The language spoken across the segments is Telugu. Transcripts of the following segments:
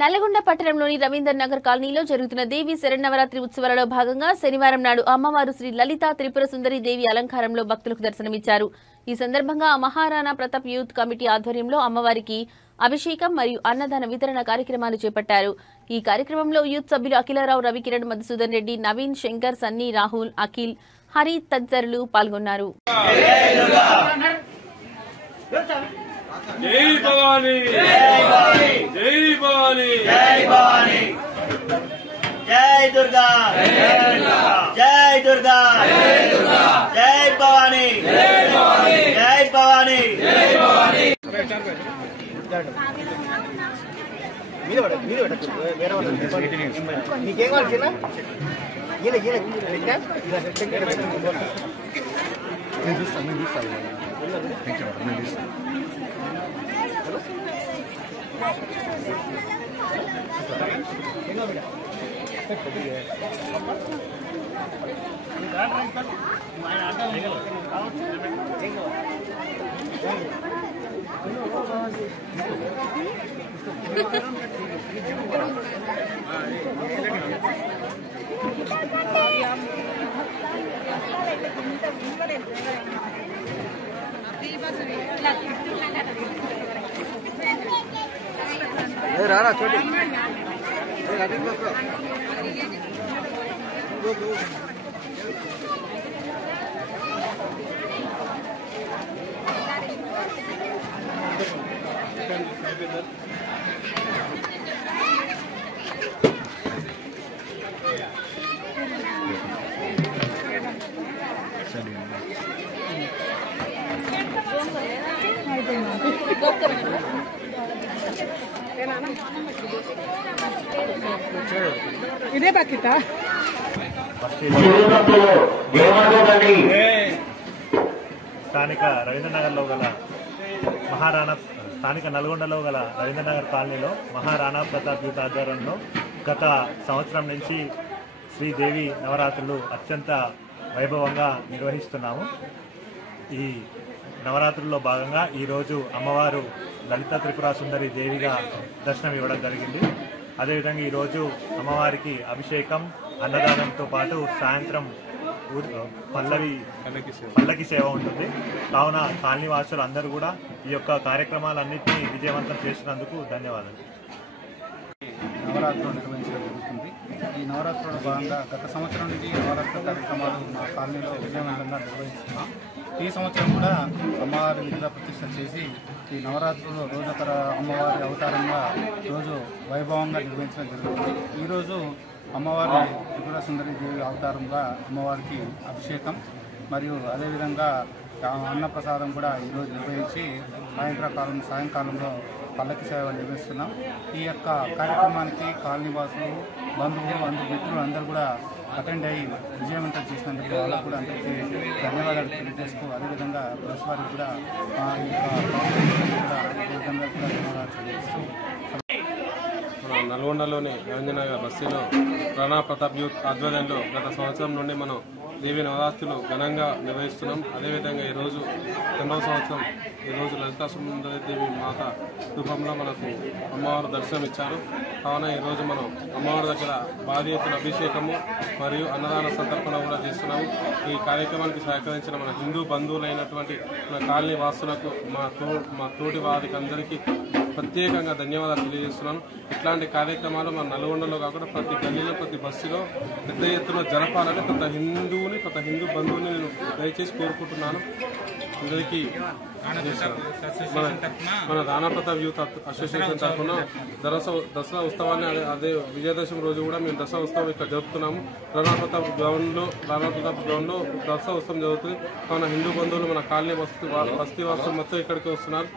నల్లగొండ పట్టణంలోని రవీందర్ నగర్ కాలనీలో జరుగుతున్న దేవి శరన్నవరాత్రి ఉత్సవాలలో భాగంగా శనివారం నాడు అమ్మవారు శ్రీ లలిత త్రిపుర సుందరి దేవి అలంకారంలో భక్తులకు దర్శనమిచ్చారు. ఈ సందర్భంగా మహారాణా ప్రతాప్ యూత్ కమిటీ ఆధ్వర్యంలో అమ్మవారికి అభిషేకం మరియు అన్నదాన వితరణ కార్యక్రమాలు చేపట్టారు. ఈ కార్యక్రమంలో యూత్ సభ్యులు అఖిలరావు, రవికిరణ్, మధుసూదన్ రెడ్డి, నవీన్, శంకర్, సన్నీ, రాహుల్, అఖిల్, హరి తదితరులు పాల్గొన్నారు. జై భవానీ, జై భవానీ, జై భవానీ, జై దుర్గా, జై దుర్గా, జై భవానీ, జై భవానీ, జై భవానీ. మీకేం కావాలి? రారా చోటి ఇదే బకెట్ స్థానిక రవీంద్రనగర్లో గల స్థానిక నల్గొండలో గల రవీంద్రనగర్ కాలనీలో మహారాణా ప్రతాప్ యూత్ ఆధ్వర్యంలో గత సంవత్సరం నుంచి శ్రీదేవి నవరాత్రులు అత్యంత వైభవంగా నిర్వహిస్తున్నాము. ఈ నవరాత్రుల్లో భాగంగా ఈరోజు అమ్మవారు లలిత త్రిపుర సుందరి దేవిగా దర్శనం ఇవ్వడం జరిగింది. అదేవిధంగా ఈరోజు అమ్మవారికి అభిషేకం, అన్నదానంతో పాటు సాయంత్రం పల్లకి సేవ ఉంటుంది. కావున కాలనీ వాసులు అందరూ కూడా ఈ యొక్క కార్యక్రమాలన్నింటినీ విజయవంతం చేసినందుకు ధన్యవాదాలు. నవరాత్రులు నిర్వహించడం జరుగుతుంది. ఈ నవరాత్రుల భాగంగా గత సంవత్సరం నుంచి నవరాత్రుల కార్యక్రమాలు మా కాలనీలో విజయవంతంగా నిర్వహిస్తున్నాం. ఈ సంవత్సరం కూడా అమ్మవారి విగ్రహ ప్రతిష్ఠ చేసి ఈ నవరాత్రులు రోజొకర అమ్మవారి అవతారంగా రోజు వైభవంగా నిర్వహించడం జరుగుతుంది. ఈరోజు అమ్మవారి త్రిపుర సుందరి దేవి అవతారంగా అమ్మవారికి అభిషేకం మరియు అదేవిధంగా అన్నప్రసాదం కూడా ఈరోజు నిర్వహించి సాయంకాలంలో పల్లకి సేవ నిర్వహిస్తున్నాం. ఈ యొక్క కార్యక్రమానికి కాలనీ వాసులు, బంధువులు, మిత్రులు అందరూ కూడా అటెండ్ అయ్యి విజయవంతం చేసినందుకు వాళ్ళకు కూడా అందరికీ ధన్యవాదాలు తెలియజేస్తూ, అదేవిధంగా ప్రెస్ వారికి కూడా ఈ యొక్క విధంగా కూడా ధన్యవాదాలు తెలియజేస్తూ మన నల్గొండలోని రవీంద్రనగర్ బస్తీలో రాణా ప్రతాప్ యూత్ ఆధ్వర్యంలో గత సంవత్సరం నుండి మనం దేవి నవరాత్రులు ఘనంగా నిర్వహిస్తున్నాం. అదేవిధంగా ఈరోజు 2వ సంవత్సరం ఈరోజు లలితా సుందరి దేవి మాత రూపంలో మనకు అమ్మవారు దర్శనం ఇచ్చారు. కావున ఈరోజు మనం అమ్మవారి దగ్గర భారీ ఎత్తున అభిషేకము మరియు అన్నదాన సంతర్పణ కూడా చేస్తున్నాము. ఈ కార్యక్రమానికి సహకరించిన మన హిందూ బంధువులైనటువంటి మన కాలనీ వాసులకు, మా తోటి వారికి అందరికీ ప్రత్యేకంగా ధన్యవాదాలు తెలియజేస్తున్నాను. ఇట్లాంటి కార్యక్రమాలు మన నల్గొండలో కాకుండా ప్రతి గల్లీలో, ప్రతి బస్సులో పెద్ద ఎత్తున జరపాలని ప్రతి హిందూ బంధువుని నేను దయచేసి కోరుకుంటున్నాను. అందరికీ మన రాణా ప్రతాప్ యూత్ అసోసియేషన్ తరఫున దసరా ఉత్సవాన్ని అదే విజయదశమి రోజు కూడా మేము దసరా ఉత్సవం ఇక్కడ జరుపుతున్నాము. రాణా ప్రతాప్ గ్రౌండ్లో దసరా ఉత్సవం జరుగుతుంది. కావున హిందూ బంధువులు మన కాలనీ బస్తీ వాసులు మొత్తం ఇక్కడికి వస్తున్నారు.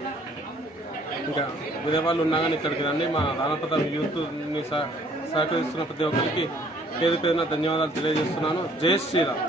ఇంకా వేరే వాళ్ళు ఉన్నా కానీ ఇక్కడికి రండి. మా రాణా ప్రతాప్ యూత్ని సహకరిస్తున్న ప్రతి ఒక్కరికి పేరు పేరున ధన్యవాదాలు తెలియజేస్తున్నాను. జై శ్రీరామ్.